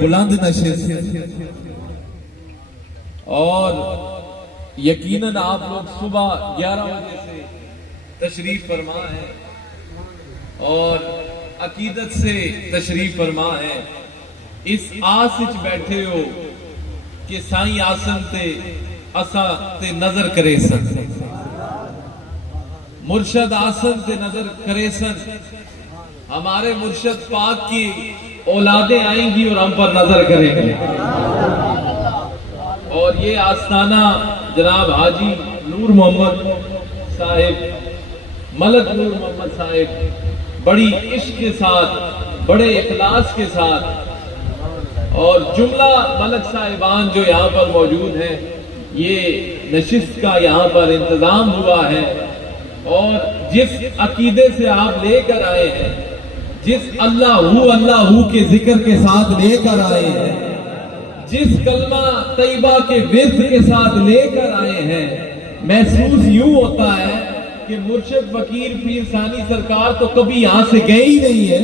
بلند نشست اور یقیناً آپ لوگ صبح 11 بجے سے تشریف فرما ہیں اور عقیدت سے تشریف فرما ہیں. اس آس وچ بیٹھے ہو کہ سائیں آسن تے اسا تے نظر کرے سن, مرشد آسن تے نظر کرے سن. ہمارے مرشد پاک کی اولادیں آئیں گی اور ہم پر نظر کریں گے. اور یہ آستانہ جناب حاجی نور محمد صاحب, ملک نور محمد صاحب بڑی عشق کے ساتھ, بڑے اخلاص کے ساتھ, اور جملہ ملک صاحبان جو یہاں پر موجود ہیں, یہ نشست کا یہاں پر انتظام ہوا ہے. اور جس عقیدے سے آپ لے کر آئے ہیں, جس اللہ ہو کے ذکر کے ساتھ لے کر آئے ہیں, جس کلمہ طیبہ کے ورد کے ساتھ لے کر آئے ہیں, محسوس یوں ہوتا ہے کہ مرشد فقیر پیر ثانی سرکار تو کبھی یہاں سے گئے ہی نہیں ہے,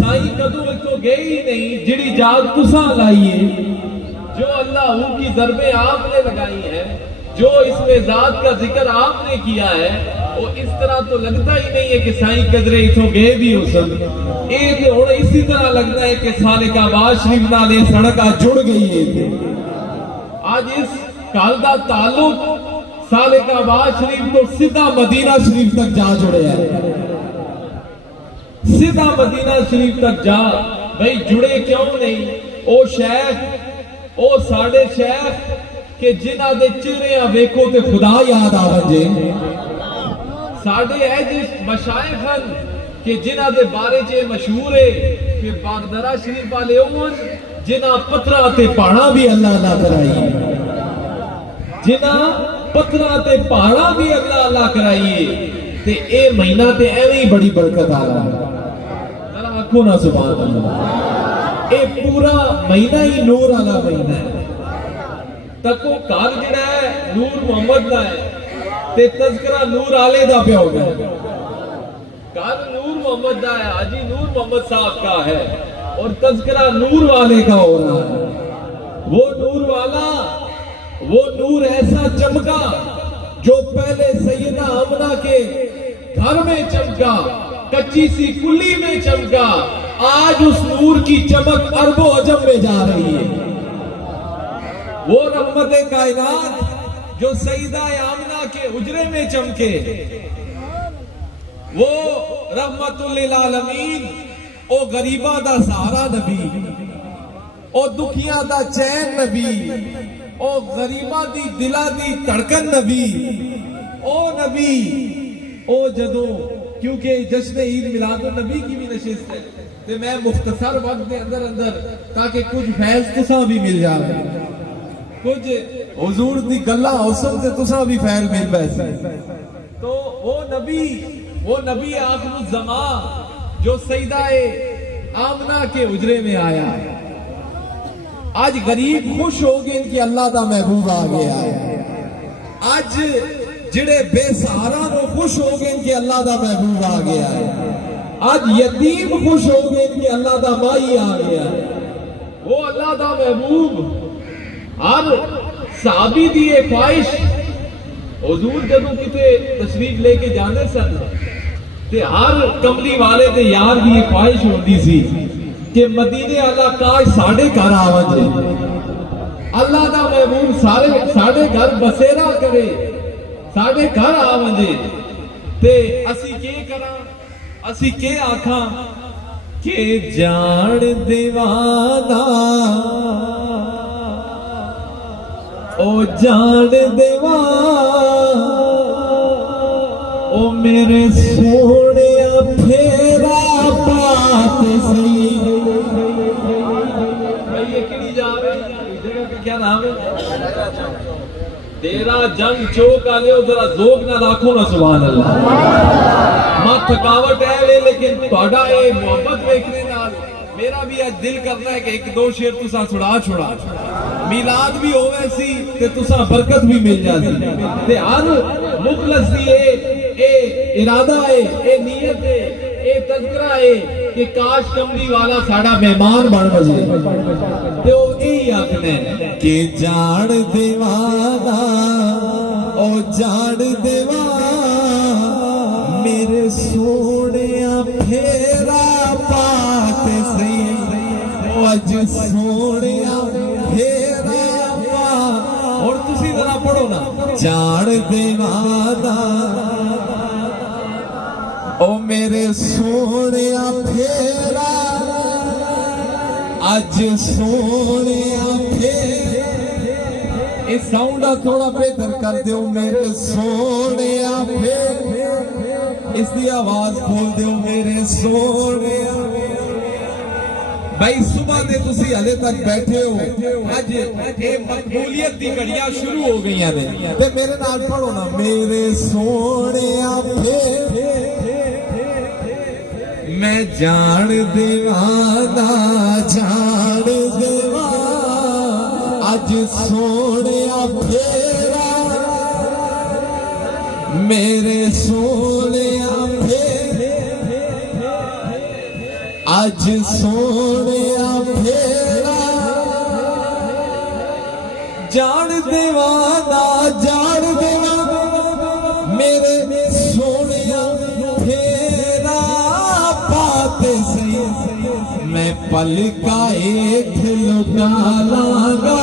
سائیں کدو تو گئے ہی نہیں. جڑی جات تساں لائیے, جو اللہ کی ضربیں آپ نے لگائی ہیں, جو اس میں ذات کا ذکر آپ نے کیا ہے, وہ اس طرح تو لگتا ہی نہیں ہے کہ سائیں قدرے اتھوں گئے بھی ہو سن. یہ ہوں اسی طرح لگتا ہے کہ سالک آباد شریف نالے سڑک آج جڑ گئی ہے. آج اس کال دا تعلق سالک آباد شریف تو سیدھا مدینہ شریف تک جا جڑے ہے, سیدھا مدینہ شریف تک جا. بھئی جڑے کیوں نہیں؟ او شیخ, او ساڑھے شیخ کہ جنہ دے چہرے ویکھو تے خدا یاد آوجے, ساڑھے ہے جس مشائخن کہ جنہ دے بارے چے مشہور ہے کہ باغدرہ شریف والے امن جنہ پترہ تے پہاڑا بھی اللہ اللہ کرائیے, جنہ پترہ تے پہاڑا بھی اللہ اللہ کرائیے. تے اے مہینہ تے ایویں ہی بڑی برکت آ رہا ہے. ذرا آنکھوں نہ سبحان اللہ, اے پورا مہینہ ہی نور والا مہینہ ہے. تکو کار جڑا ہے نور محمد دا ہے تے تذکرہ نور آلے دا پہ ہو گیا. کار نور محمد دا ہے, حاجی نور محمد صاحب کا ہے, اور تذکرہ نور والے کا ہو رہا ہے. وہ نور والا, وہ نور ایسا چمکا جو پہلے سیدہ آمنہ کے گھر میں چمکا, کچی سی کلی میں چمکا, آج اس نور کی چمک عرب و عجم میں جا رہی ہے. وہ رحمت کائنات جو سیدہ آمنہ کے حجرے میں چمکے, وہ رحمت للعالمین, او غریبہ دا سہارا نبی, او دکھیاں دا چین نبی, او غریبہ دی دلہ دی تڑکن نبی, او نبی, او جدوں کیونکہ جشن عید میلاد النبی کی بھی نشست ہے تو میں مختصر وقت کے اندر تاکہ کچھ فیض تساں بھی مل جائے, کچھ حضور دی گلہ حسن سے تساں بھی فیض مل بیسے. تو وہ نبی آخر الزمان جو سیدہ آمنہ کے حجرے میں آیا, آج غریب خوش ہو گئے کہ اللہ دا محبوب آ گیا ہے. آج جڑے بے سہارا وہ خوش ہو گئے کہ اللہ دا محبوب آ گیا ہے. آج یتیم خوش ہو گئے کہ اللہ دا مائی آ گیا ہے. وہ اللہ دا محبوب ہر صحابی دی ایک خواہش, حضور جدوں کتے تشریف لے کے جانے سن تے ہر کملی والے دے یار دی ایک خواہش ہوتی سی کہ مدینے اللہ کاش ساڑھے گھر آوجے, اللہ دا محبوب ساڑھے گھر بسیرا کرے, ساڑھے گھر آوجے. تے اسی کے کراں, اسی کے آکھاں کہ جان دیوانا, او جان دیوانا, او میرے سونے پھیرا بات سی. یہ کڑی جا رہے ہیں, جگہ کا کیا نام ہے؟ تیرا جنگ چوک آلے ہو, ذرا ذوق نہ راکھو نا سبحان اللہ. ماں تھکاوٹ ہے وے, لیکن تھوڑا اے محبت ویکھنے نال میرا بھی آج دل کرتا ہے کہ ایک دو شعر تساں چھڑا میلاد بھی ہوئے سی تے تساں برکت بھی مل جاتی. تے ہر مخلص دی اے ارادہ ہے, اے نیت ہے, اے تذکرہ ہے کہ کاش کملی والا ساڑا مہمان بن بجے تے او یہی آکھنے کہ جان دیوانا او جان دیوانا میرے سونیا پھیرا پات سی او اج سونیا پھیرا پات اور تسی ذرا پڑھو نا جان دیوانا او میرے سونیا پھیرا اج سونیا پھیرا اس ساؤنڈا تھوڑا بہتر کر دیو میرے سونیا پھیرا اس دی آواز کھول دیو میرے سونیا بھائی صبح دے تسی ہلے تک بیٹھے ہو آج اے مقبولیت دی گھڑیاں شروع ہو گئی ہیں تے میرے نال پڑھو نا میرے سونیا پھیرا میں جان دیوانا جان دیوانا اج سونیا پھیرا میرے سونیا پھیرا اج سونیا پھیرا جان دیوانا میرے سونیا پھیرا پاتے سی میں پلکا ایک لکا لاگا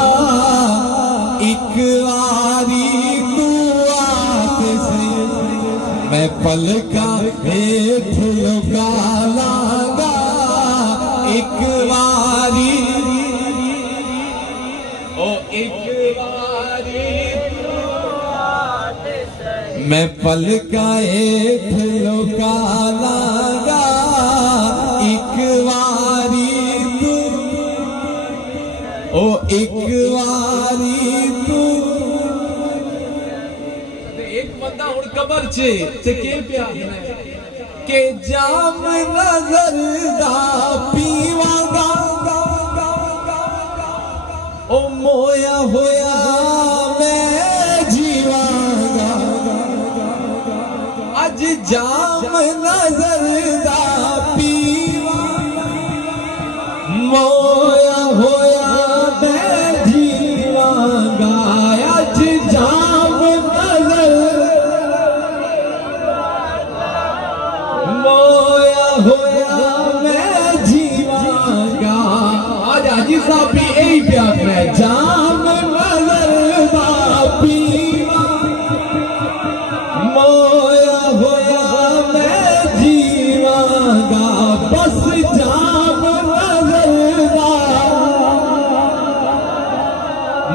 ایک آری تو آتے سی میں پلکا ایک لکا لاگا ایک آری او ایک آری میں پلکا ایک لکا لاگا ایک واری تو او ایک واری تو ایک بندہ ہن قبر تے کہ پیا کہ جام نظر دا پیواں گا او مویا ہویا میں جیواں گا اج جام نظر دا پیواں مویا ہویا میں جیواں گا اج جام نظر مویا ہویا میں جیواں گا آج حاجی صاحب بھی یہی پیار ہے جام نظر دا پیواں مویا ہویا میں جیواں گا بس جام نظر دا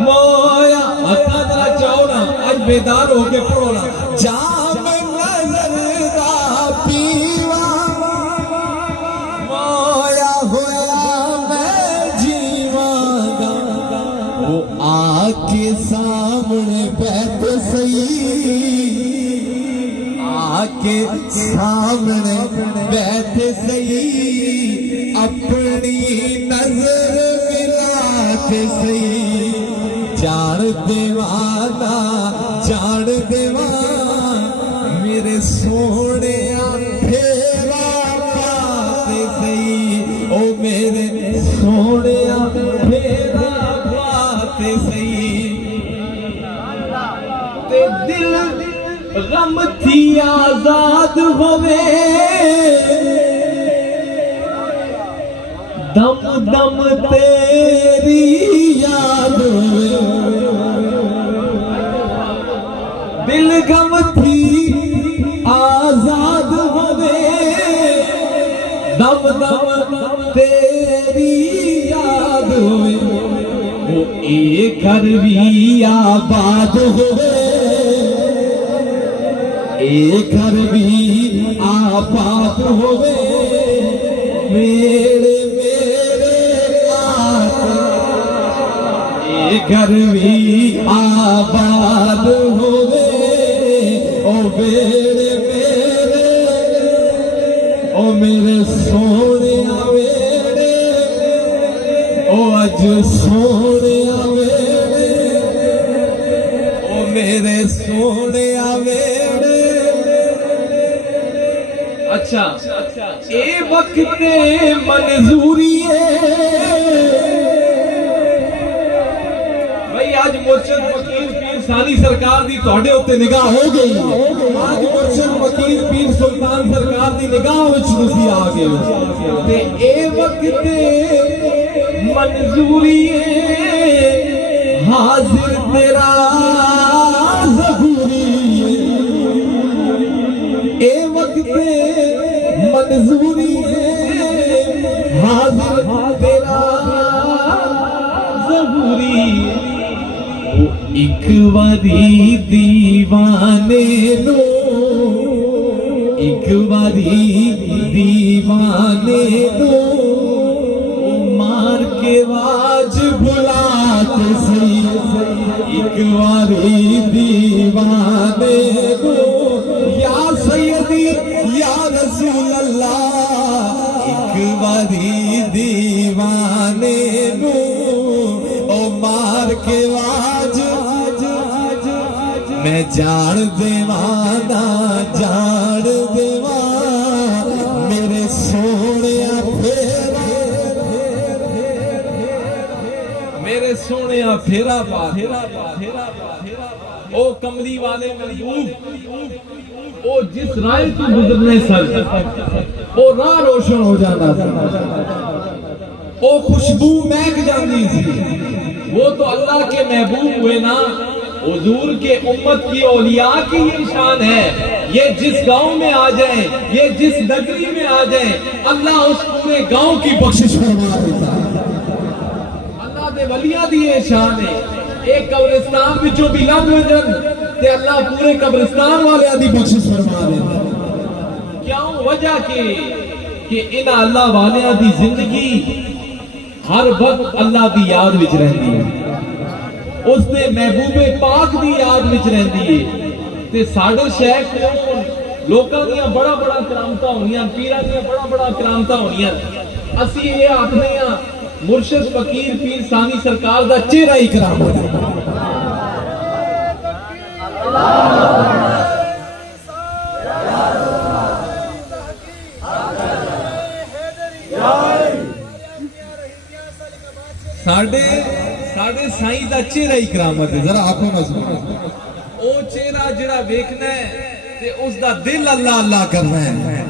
مویا ہتھاں ذرا جاؤ نا اج بیدار ہو کے پڑھو نا جام نظر دا پیواں مویا ہویا میں جیواں گا وہ آ کے سامنے بیٹھ سہی آ کے سامنے بیٹھ سہی اپنی نظر ملاتے سہی جان دیوانا میرے سونیا پھیرا پاتے سہی او میرے سونیا پھیرا پاتے سہی تے دل غم تھی آزاد ہوئے دم دم تیری یاد ہوئے دل غم تھی آزاد ہوئے دم دم تیری یاد ہوئے وہ ایک گھر بھی آباد ہوئے ایک گھر بھی آباد ہوئے میرے ایک گھر بھی آباد ہوئے او میرے او میرے سونے ویڑے او اج سونے ویڑے او میرے سونے ویڑے اچھا اے وقت منظوری بھائی آج مرشد فقیر پیر ثانی سرکار دی تواڈے اوتے نگاہ ہو گئی آج مرشد فقیر پیر سلطان سرکار دی نگاہ وچ تسی آ گئے تے اے وقت منظوری حاضر تیرا ظہوری اے وقت منظوری حاضر تیرا ظہوری ایک واری دیوانے نو ایک واری دیوانے نو مار کے واج بلاتے سی ایک واری دیوانے نو یا سیدی یا رسول اللہ ایک واری دیوانے نو او مار کے واج میں جان دیوانا جان دیوان میرے سونے میرے سونے پھیرا پا او کملی والے محبوب او جس رائے تو گزرنے سر او راہ روشن ہو جانا تھا او خوشبو مہک جاتی تھی وہ تو اللہ کے محبوب ہوئے نا حضور کے امت کی اولیاء کی یہ شان ہے یہ جس گاؤں میں آ جائیں یہ جس نگری میں آ جائیں اللہ اس پورے گاؤں کی بخشش فرما دیتا ہے اللہ دے ولیاں دی یہ شان ہے ایک قبرستان وچوں بھی لنگ وجن تے اللہ پورے قبرستان والے دی بخشش فرما دیتا ہے کیوں وجہ کہ ان اللہ والیاں دی زندگی ہر وقت اللہ دی یاد وچ رہندی ہے اس نے محبوب پاک دی یاد وچ رہندی ہے تے ساڈے شیخ لوکاں دیاں بڑا کرامتاں ہونیاں پیراں دیاں بڑا کرامتاں ہونیاں اسی یہ آکھنے ہاں مرشد فقیر پیر ثانی سرکار دا چہرہ ہی کرامت ہے ساڑھے سائیں دا چہرہ ہی کرامت ہے ذرا آنکھوں نہ سنو او چہرہ جڑا ویکھنا ہے تے اس دا دل اللہ اللہ کرنا ہے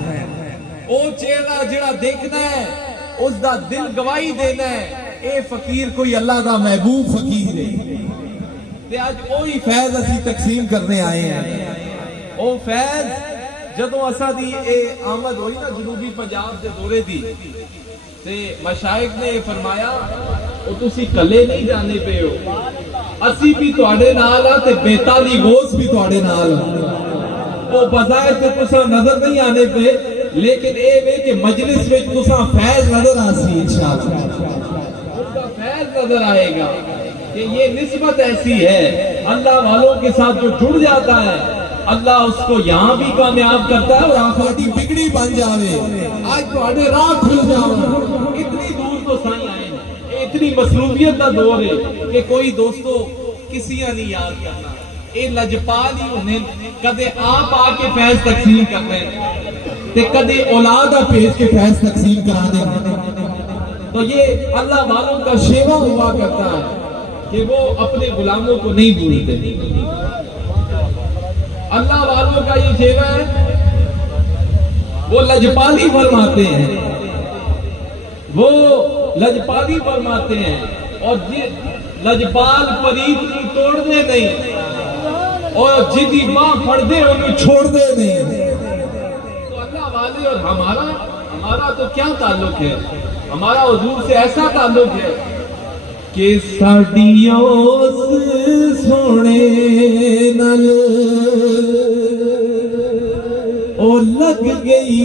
او چہرہ جڑا دیکھنا ہے اس دا دل گواہی دینا ہے اے فقیر کوئی اللہ دا محبوب فقیر ہے تے آج اوہی فیض اسی تقسیم کرنے آئے ہیں او فیض جدوں اسا دی اے آمد ہوئی نا جنوبی پنجاب دے دورے دی تے مشائخ نے فرمایا او تسی کلے نہیں جانے پہ ہو اسی بھی تواڈے نال ہاں تے بیتالی غوث بھی تواڈے نال او بظاہر تے تساں نظر نہیں آنے پہ لیکن اے وے کہ مجلس وچ تساں فیض نظر آسی انشاءاللہ اس کا فیض نظر آئے گا کہ یہ نسبت ایسی ہے اللہ والوں کے ساتھ جو جڑ جاتا ہے اللہ اس کو یہاں بھی کامیاب کرتا ہے اور آخرتی بگڑی بن جاوے آج تواڈے راہ کھل جاؤ اتنی دور تو سائیں آئے ہیں اتنی مصروفیت کا دور ہے کہ کوئی دوستو کسی نہیں یاد کرنا اے لجپال ہی انہیں کدے آپ آ کے فیض تقسیم کر رہے ہیں تے کدے اولاد بھیج کے فیض تقسیم کرا دیں تو یہ اللہ والوں کا شیوا ہوا کرتا ہے کہ وہ اپنے غلاموں کو نہیں بھولتے اللہ والوں کا یہ شیوا ہے وہ لجپالی فرماتے ہیں وہ لجپالی فرماتے ہیں اور لجپال پرید کی توڑ دے نہیں اور جدی ماں پھڑ دے انہیں چھوڑ دے نہیں تو اللہ والے اور ہمارا تو کیا تعلق ہے ہمارا حضور سے ایسا تعلق ہے کہ ساڈیاں اس سونے نال او لگ گئی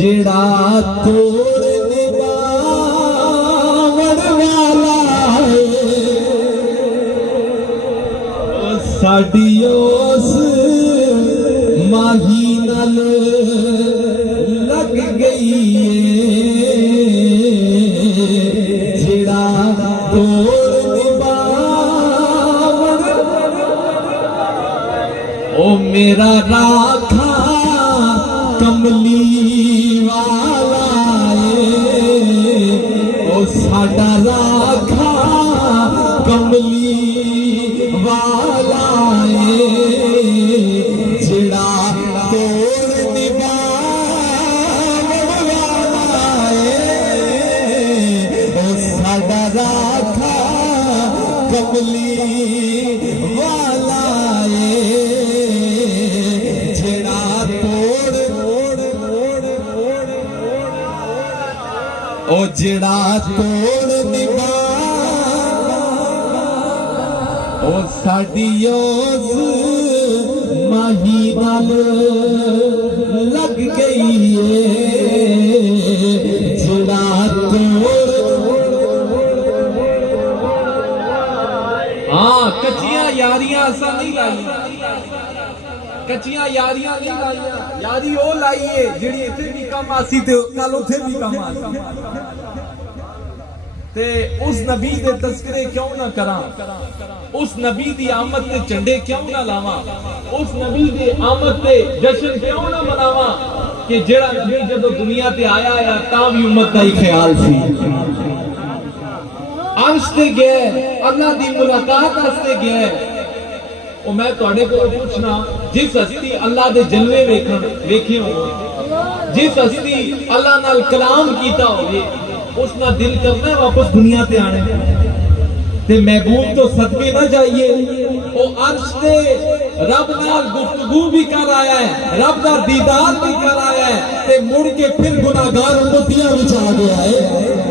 جڑا توڑ نباوڑ والا ہے ساڈی اس ماہی نال لگ گئی جڑا توڑ نباوڑ او میرا جڑا راکھا کملی والا او ساڈا راکھا کملی والا جڑا توڑ نبھاون والا او ساڈا راکھا کملی والا جڑا او جڑا توڑ نبھا او ساڈی یوز ماہی نال لگ گئی ہے جڑا توڑ ہاں کچیاں یاریاں اساں نہیں لائیاں کچیاں یاریاں نہیں لائیاں یاری او لائیے جڑی ایتھے بھی کم آسی تے کل اوتھے بھی کم آسی تے اس نبی دے تذکرے کیوں نہ کراں اس نبی دی آمد تے جھنڈے کیوں نہ لاواں اس نبی دی آمد تے جشن کیوں نہ مناواں کہ جڑا نبی جدو دنیا تے آیا ہے تاں بھی امت دا ہی خیال سی عرش تے گئے اللہ دی ملاقات واسطے گئے او میں تواڈے کول پوچھنا جس ہستی اللہ دے جلوے ویکھے ہو جس ہستی اللہ نال کلام کیتا ہوئے اس نہ دل کرنا ہے واپس دنیا تے آنے تے محبوب تو صدقے نہ جائیے او عرش تے رب نال گفتگو بھی کر آیا ہے رب دا دیدار بھی کر آیا ہے تے مڑ کے پھر گناہگار امتیاں وچ آ گیا ہے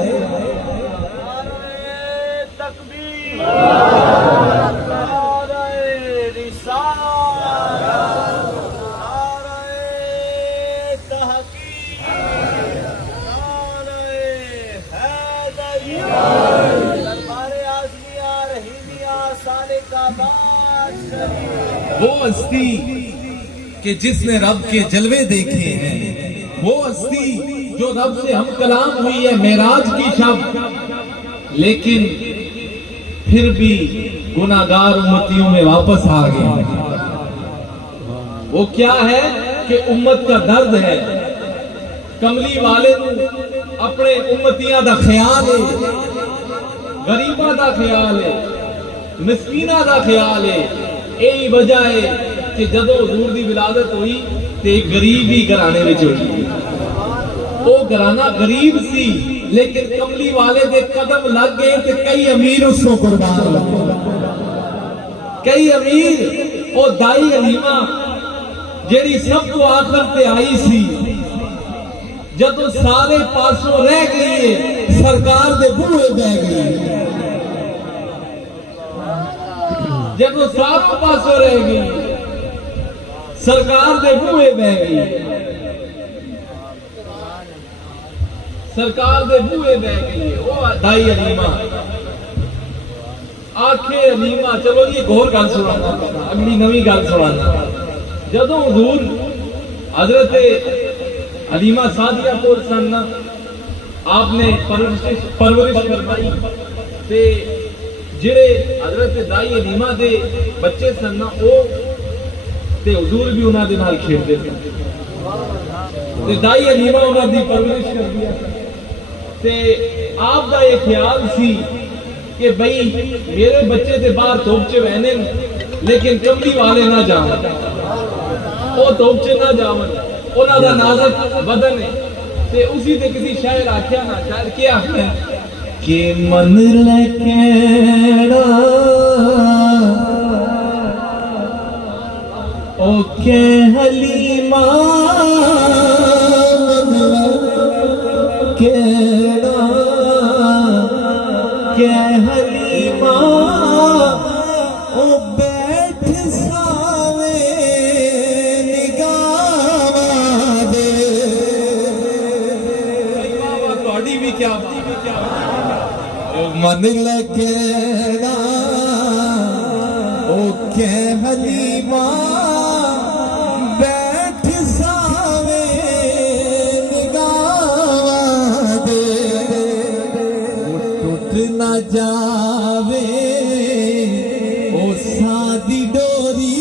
وہ ہستی کہ جس نے رب کے جلوے دیکھے ہیں وہ ہستی جو رب سے ہم کلام ہوئی ہے معراج کی شب لیکن پھر بھی گناہگار امتیوں میں واپس آ گئے وہ کیا ہے کہ امت کا درد ہے کملی والے اپنے امتیاں دا خیال ہے غریباں دا خیال ہے مسکیناں دا خیال ہے یہی وجہ ہے کہ جدو حضور دی ولادت ہوئی تے غریب ہی گھرانے وچ ہوئی وہ گھرانہ غریب سی لیکن کملی والے دے قدم لگ گئے تے کئی امیر اس کو قربان لگے کئی امیر وہ دائی حلیمہ جیڑی سب کو آخر تے آئی سی جدو سارے پاسوں رہ گئی سرکار دے بوئے بہ گئی جب وہ سات پاسوں رہ گئی سرکار دے بوئے بہ گئی سرکار دے بوئے بہ گئی وہ دائی حلیمہ آنکھیں حلیمہ چلو یہ گھور گل سنانا اگلی نوی گل سنانا جدو حضور حضرت حلیمہ سعدیہ کو سن آپ نے پرورش فرمائی تے جڑے حضرت دائی حلیمہ دے بچے سن او تے حضور بھی انہاں دے نال کھیڈدے سن تے دائی حلیمہ انہاں دی پرورش کردی تے آپ دا یہ خیال سی کہ بھئی میرے بچے تے باہر توپچے بہنے لیکن کملی والے نہ جاون او توپچے نہ جاون انہاں دا نازک بدن ہے تے اسی تے کسی شاعر آکھیا نا شاعر کیا ہے کہ من لکیڑا او کہ حلیمہ کیڑا کہ حلیمہ او بیٹھ ساوے نگاہ دے توڑی بھی کیا من لکیڑا او کہ حلیمہ بیٹھ ساوے نگاہ دے ٹوٹ نہ جاوے او سادی ڈوری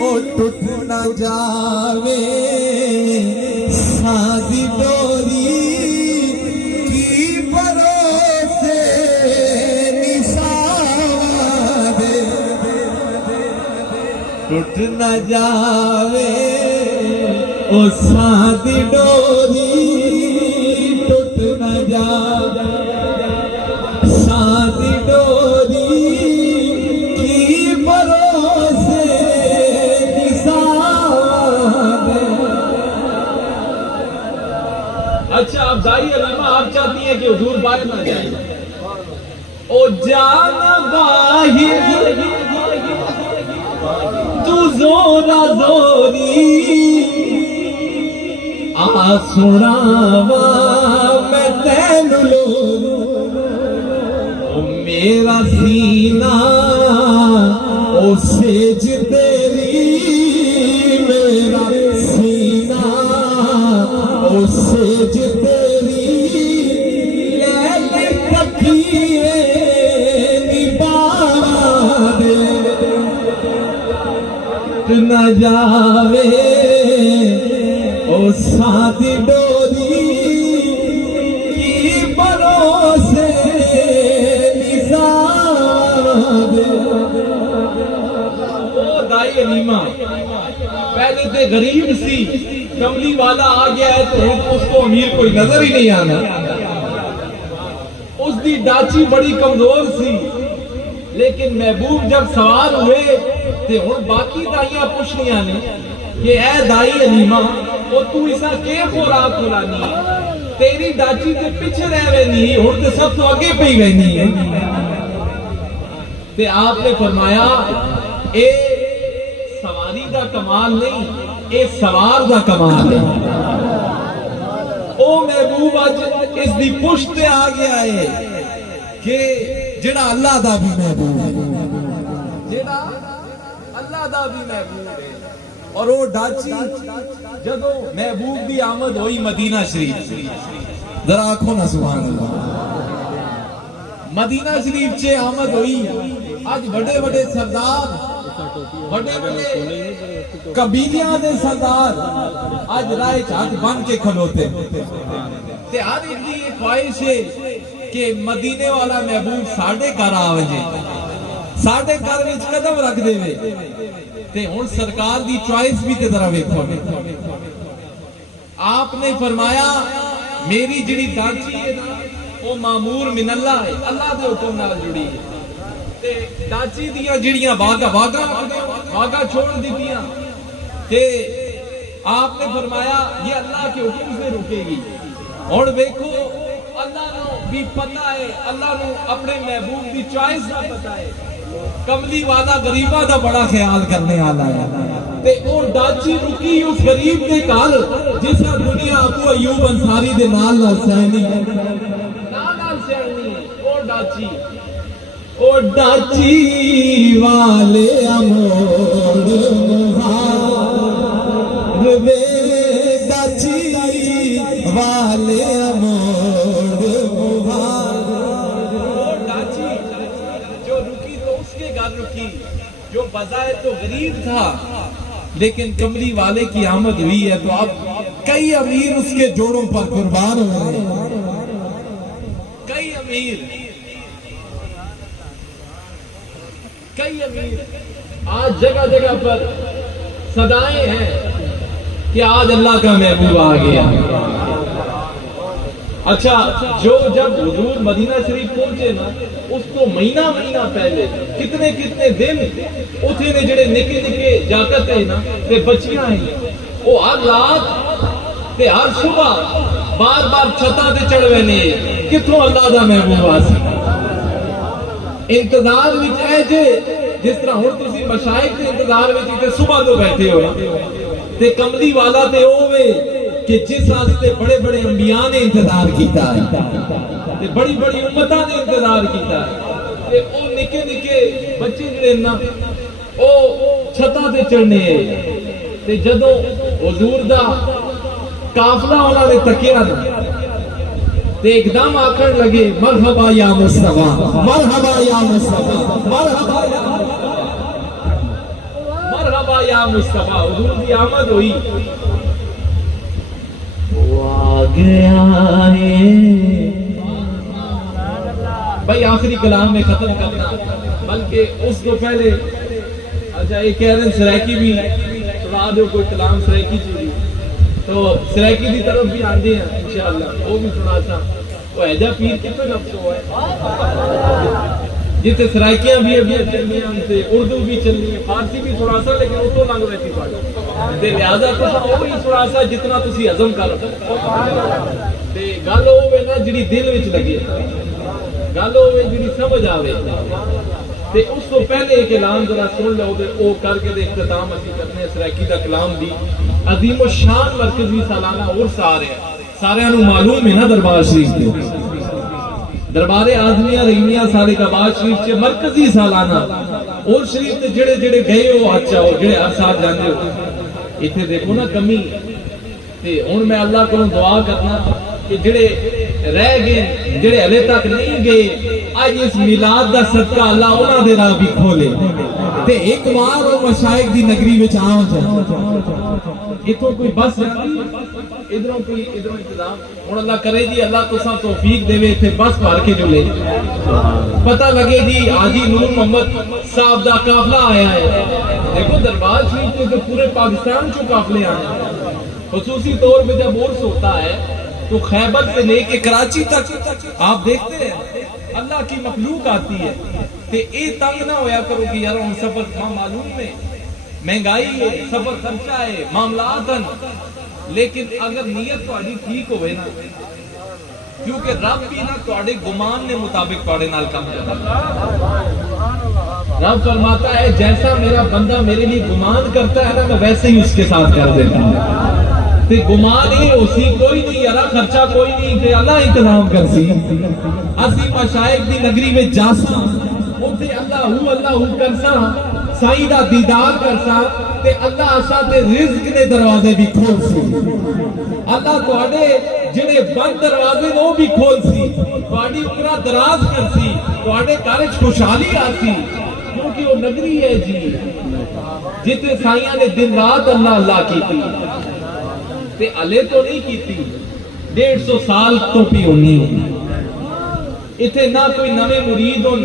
او جاوے سادی ڈوری کی بھروسے نثار ٹوٹ نہ جاوے او سادی ڈوری ٹوٹ نہ جاوے سادی ڈوری کی بھروسے نثار اچھا اب دائی علیمہ آپ چاہتی ہیں کہ حضور باہر نہ جائیں او جان باہر تو زورا زوری آسوڑاوا میں تینو لو میرا سینہ او سیج تیری میرا سینہ او سیج تیری لے تکیے نبھا دے نہ جاوے او سادی ڈوری کی بھروسے نثار او دائی علیمہ پہلے تے غریب سی کملی والا آ گیا ہے تو اس کو امیر کوئی نظر ہی نہیں آنا اس دی ڈاچی بڑی کمزور سی لیکن محبوب جب سوار ہوئے تے ہن باقی دائیاں پوچھنیاں نے کہ اے دائی علیمہ وہ تو اسا کے خوراک کھلانی تیری ڈاچی تے پیچھے رہ وینی ہن تے سب تو اگے پئی وینی ہے تے آپ نے فرمایا اے سواری دا کمال نہیں اے سوار دا کمال ہے او محبوب اج اس دی پشت تے آ گیا ہے کہ جڑا اللہ دا بھی محبوب ہے جیڑا اللہ دا بھی محبوب ہے اور وہ ڈاچی جدو محبوب دی آمد ہوئی مدینہ شریف ذرا آنکھوں نہ سبحان اللہ مدینہ شریف چے آمد ہوئی آج بڑے بڑے سردار بڑے بڑے قبیلیاں دے سردار آج رائے ہاتھ بن کے کھلوتے تے ہر ایک دی یہ خواہش ہے کہ مدینے والا محبوب ساڑھے گھر آوجے ساڑھے گھر وچ قدم رکھ دے وے تے ہن سرکار دی چوائس بھی تے ذرا ویکھو آپ نے فرمایا میری جڑی ڈاچی ہے نا وہ مامور من اللہ ہے اللہ دے حکم نال جڑی ہے تے ڈاچی دیاں جڑیاں واگا چھوڑ دیتیاں تے آپ نے فرمایا یہ اللہ کے حکم سے رکے گی اور دیکھو اللہ نو بھی پتہ ہے اللہ نو اپنے محبوب دی چوائس دا پتہ ہے کملی والا غریبہ دا بڑا خیال کرنے والا ہے تے اور ڈاچی رکی اس غریب دے کال جس کا دنیا ابو ایوب انصاری دے نال سہنی ہے نال سہنی ہے او ڈاچی والے اموڑ مہار وے ڈاچی والے اموڑ مہار اور ڈاچی جو رکی تو اس کے گھر رکی جو بظاہر تو غریب تھا لیکن کملی والے کی آمد ہوئی ہے تو اب کئی امیر اس کے جوڑوں پر قربان ہو رہے ہیں کئی امیر آج جگہ جگہ پر صدائیں ہیں کہ آج اللہ کا محبوب آ گیا اچھا جو جب حضور مدینہ شریف پہنچے نا اس کو مہینہ پہلے کتنے دن اتھے نے جڑے نکے جاکت ہیں نا تے بچیاں ہیں وہ ہر رات تے ہر صبح بار چھتا تے چڑھوے نے کتھوں اللہ دا محبوب آسی انتظار وچ اے جے جس طرح ہن تسی مشائخ کے انتظار وچ تے صبح تو بیٹھے ہو تے کملی والا تے ہوے کہ جس واسطے بڑے انبیاء نے انتظار کیتا ہے تے بڑی امتاں نے انتظار کیتا ہے تے او نکے بچے جڑے نا او چھتاں تے چڑھنے تے جدوں حضور دا قافلہ انہاں نے تکیا نا تے ایک دم آکھن لگے مرحبا یا مصطفیٰ مرحبا یا مصطفیٰ مرحبا یا مرحبا یا مصطفیٰ، حضور کی آمد ہوئی، وہ آ گیا ہے۔ بھائی آخری کلام میں ختم کرنا، بلکہ اس کو پہلے اچھا یہ کہہ رہے ہیں سریکی بھی سنا دو کوئی کلام سریکی چوری، تو سریکی دی طرف بھی آندے ہیں انشاءاللہ، وہ بھی سنا سا وہ ایجا پیر کتنے لفظ ہوا ہے جیتے سرائکیاں بھی ابھی چلنی ہیں، ان سے اردو بھی چلنی ہے، فارسی بھی تھوڑا سا، لیکن اتو لنگ رہتی پاڑی تے لہذا تسا وہی تھوڑا سا جتنا تسی عزم کر تے گل ہوے نا جڑی دل وچ لگے، گل ہوے جڑی سمجھ آوے، تے اس تو پہلے ایک اعلان ذرا سن لو تے او کر کے دے اختتام اسی کرنے سرائکی دا کلام دی عظیم الشان مرکزی سالانہ عرس آ رہا ہے، سارے نو معلوم ہے نا دربار شریف تے دربار اعظمیہ رحیمیہ سالک آباد شریف چ مرکزی سالانہ اور شریف تے جڑے جڑے گئے ہو اچھا ہو جڑے ہر سال جاندے ہو، ایتھے دیکھو نا کمی تے ہن میں اللہ کو دعا کرنا کہ جڑے رہ گئے جڑے ہلے تک نہیں گئے اج اس میلاد دا صدقہ اللہ انہاں دے راہ بھی کھولے تے ایک بار او مشائخ دی نگری وچ آ جائے۔ اتوں کوئی بس ادھروں کوئی ادھروں انتظام ہوں اللہ کرے جی، اللہ تساں توفیق دے اتنے بس بھر کے جو لے پتہ لگے جی حاجی نور محمد صاحب دا قافلہ آیا ہے۔ دیکھو دربار شریف کے پورے پاکستان چوں قافلے آئے ہیں، خصوصی طور پہ جب عرس ہوتا ہے تو خیبر سے لے کے کراچی تک آپ دیکھتے ہیں اللہ کی مخلوق آتی ہے، تے اے تنگ نہ ہویا کرو کہ یار ہن سفر معلوم ہے مہنگائی ہے، سفر خرچہ ہے، معاملات ہیں، لیکن اگر نیت تہاڈی ٹھیک ہوئے نا، کیونکہ رب بھی نا تہاڈے گمان نے مطابق تہاڈے نال کام کرتا ہے۔ رب فرماتا ہے جیسا میرا بندہ میرے لیے گمان کرتا ہے نا میں ویسے ہی اس کے ساتھ کر دیتا ہوں، تے گمان ہی اسی کوئی نہیں یارا خرچہ کوئی نہیں تے اللہ انتظام کر سی۔ اسی مشائخ دی نگری میں جاساں اوتھے اللہ ہو کرساں سائیں دا دیدار کرسا تے اللہ آسا تے رزق دے دروازے بھی کھول سی، اللہ تواڈے جڑے بند دروازے وہ بھی کھول سی، تواڈی عمرہ دراز کر سی، تواڈے گھر وچ خوشحالی آسی، کیونکہ وہ نگری ہے جی جتے سائیاں نے دن رات اللہ کیتی تے ہلے تو نہیں کیتی 150 سال تو بھی ہونی اتنے نہ کوئی نوے مرید ہون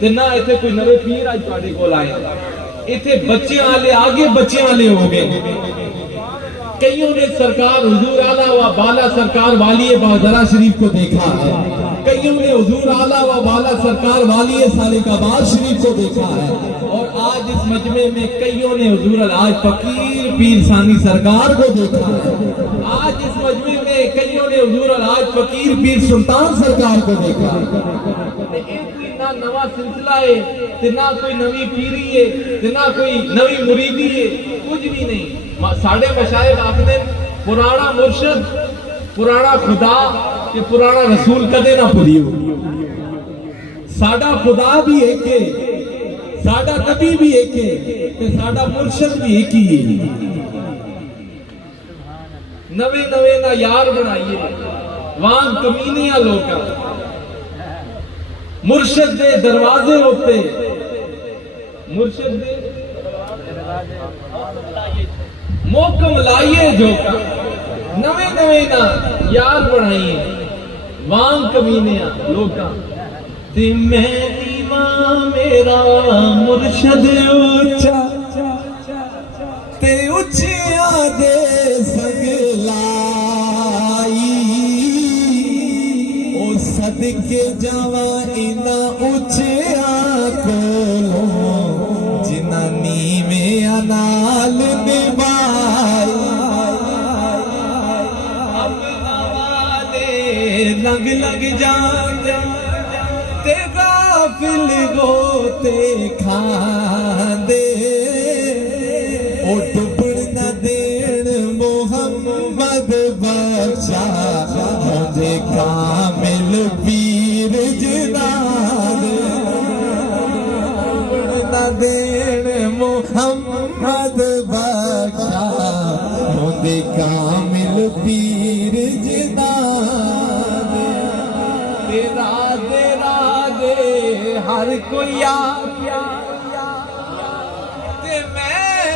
تے نہ ایتھے کوئی نوے پیر آج تواڈے کول آئے، ایتھے بچے والے آگے بچے والے ہو گئے۔ کئیوں نے سرکار حضور اعلیٰ و بالا سرکار والی بہادرہ شریف کو دیکھا ہے، کئیوں نے حضور اعلیٰ و بالا سرکار والی سالک آباد شریف کو دیکھا ہے، اور آج اس مجمع میں کئیوں نے حضور الحاج فقیر پیر ثانی سرکار کو دیکھا ہے، آج اس مجمع میں کئیوں نے حضور الحاج فقیر پیر سلطان سرکار کو دیکھا ہے۔ نہ نوا سلسلہ ہے تے نہ کوئی نوی پیری ہے تے نہ کوئی نوی مریدی ہے، کچھ بھی نہیں۔ ساڑھے مشائخ آخدے پرانا مرشد پرانا خدا تے پرانا رسول کدے نہ بھولیو، ساڈا خدا بھی ایک ہے، ساڈا نبی بھی ایک ہے تے ساڈا مرشد بھی ایک ہی ہے۔ نوے نہ یار بنائیے وان کمینیاں لوکاں، مرشد دے دروازے ہوتے مرشد دے موقم لائیے جو نوے نا یار بنائیے وان کمینیاں لوکاں تے میں ایمان میرا مرشد اچھا تے اچھیاں دے سگلائی او صدقے جاواں انہاں اچھیاں کولوں جنہاں نیویں نال نبھائی اپنا والے لگ لگ جان تے غافل گوتے کھاندے او ڈبن نہ دین محمد بخشا مجھے کامل پیر جنان ڈبن نہ دین محمد بخشا مجھے کامل پیر جنان تیرا تیرا دے ہر کوئی آ تے میں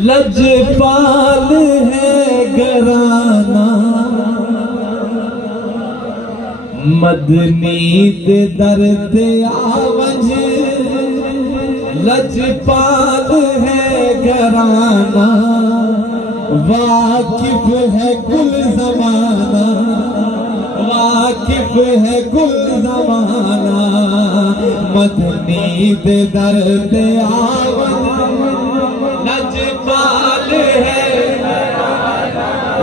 لجپال ہے گرانا مدنی دے در تے آوج لجپال ہے گرانا واقف ہے کل زمانہ واقف ہے کل زمانہ مدنی دے در تے آوج لجپال ہے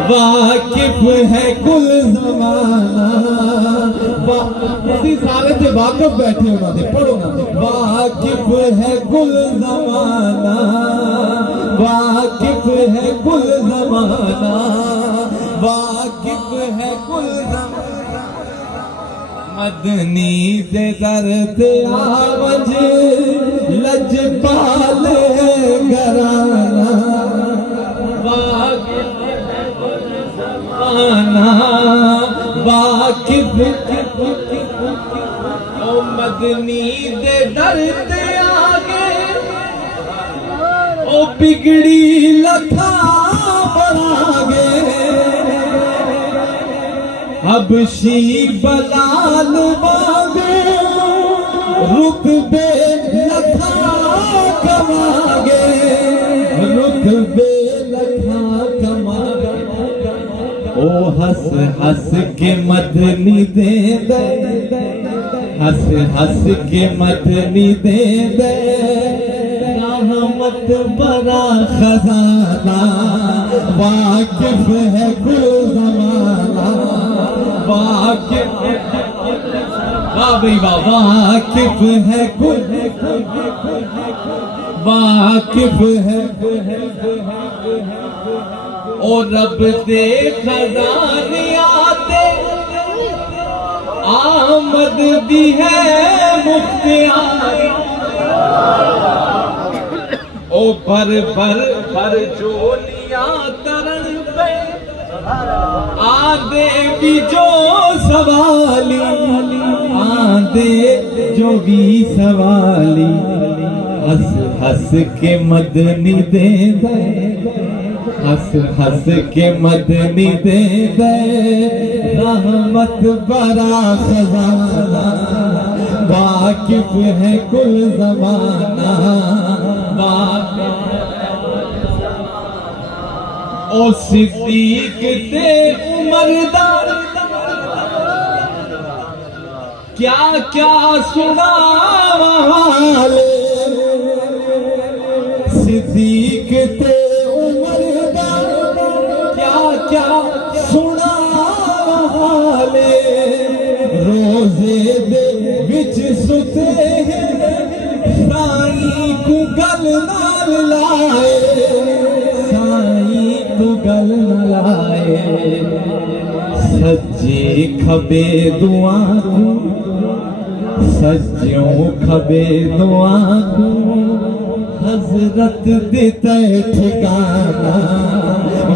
واقف ہے کل زمانہ اسی سارے تھے واقف بیٹھے ہونا دے پڑھو نا واقف ہے کل زمانہ واقف ہے کل زمانہ واقف ہے کل زمانہ مدنی دے در تے آوج لجپال ہے گرانا واقف ہے کل زمانہ واقف او مدنی دے در تے آگے او بگڑی لکھا بڑھا گے حبشی بلال باگے رتبے لکھا کما گے رتبے لکھا کما گے او ہس ہس کے مدنی دے دے ہس ہس کے مدنی دے دے رحمت برا خزانہ واقف ہے کل زمانہ واقف واہ بھائی واہ واقف ہے کل واقف ہے اور رب دے خزانے آتے آمد بھی ہے مختیاری او بھر بھر بھر جولیاں ترن پہ آدھے بھی جو سوالی آدھے جو بھی سوالی ہس ہس کے مدنی دے دے ہس ہس کے مدنی دے دے رحمت برا خزانہ واقف ہے کل زمانہ او صدیق تے عمر دا کیا کیا سنا حالے صدیق تے عمر دا کیا کیا سنا حالے روزے دے وچ ستے سائی کو گل نال لائے سائی کو گل نال لائے سجے کھبے دعا کو سجوں کھبے دعا کو حضرت دیتے ٹھکانہ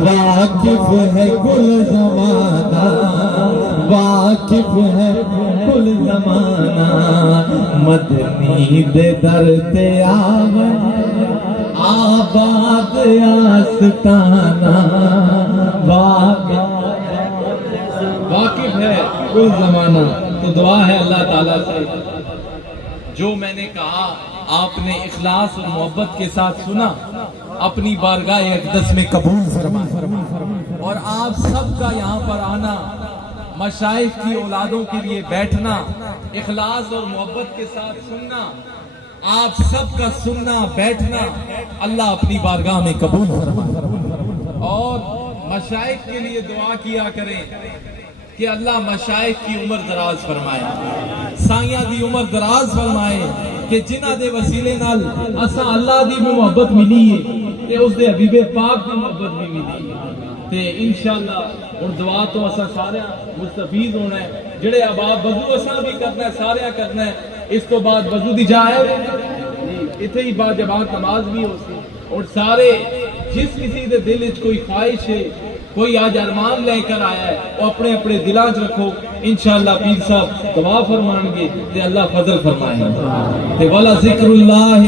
واقف ہے کل زمانہ واقف ہے کل زمانہ مدنی دے در تے آباد آستانہ واقف ہے کل زمانہ تو دعا ہے اللہ تعالیٰ سے جو میں نے کہا آپ نے اخلاص اور محبت کے ساتھ سنا اپنی بارگاہ اقدس میں قبول فرمائے اور آپ سب کا یہاں پر آنا مشائخ کی اولادوں کے لیے بیٹھنا اخلاص اور محبت کے ساتھ سننا آپ سب کا سننا بیٹھنا اللہ اپنی بارگاہ میں قبول فرمائے اور مشائخ کے لیے دعا کیا کریں کہ اللہ مشائخ کی عمر دراز فرمائے سائیاں دی عمر دراز فرمائے کہ جنہ دے وسیلے نال اساں اللہ دی بھی محبت ملی ہے تے اس دے حبیب پاک دی محبت بھی ملی ہے تے انشاءاللہ اور دعا تو اساں سارے مستفید ہونا ہے جڑے اباب وضو اساں بھی کرنا ہے سارے کرنا ہے اس تو بعد وضو دی جائے اتنے ہی بعد جماعت نماز بھی ہو سی اور سارے جس کسی دے دل وچ کوئی خواہش ہے کوئی آج ارمان لے کر آیا ہے وہ اپنے اپنے دلاں وچ رکھو انشاءاللہ پیر صاحب دعا فرمائیں گے تے اللہ فضل فرمائیں گے تے والا ذکر اللہ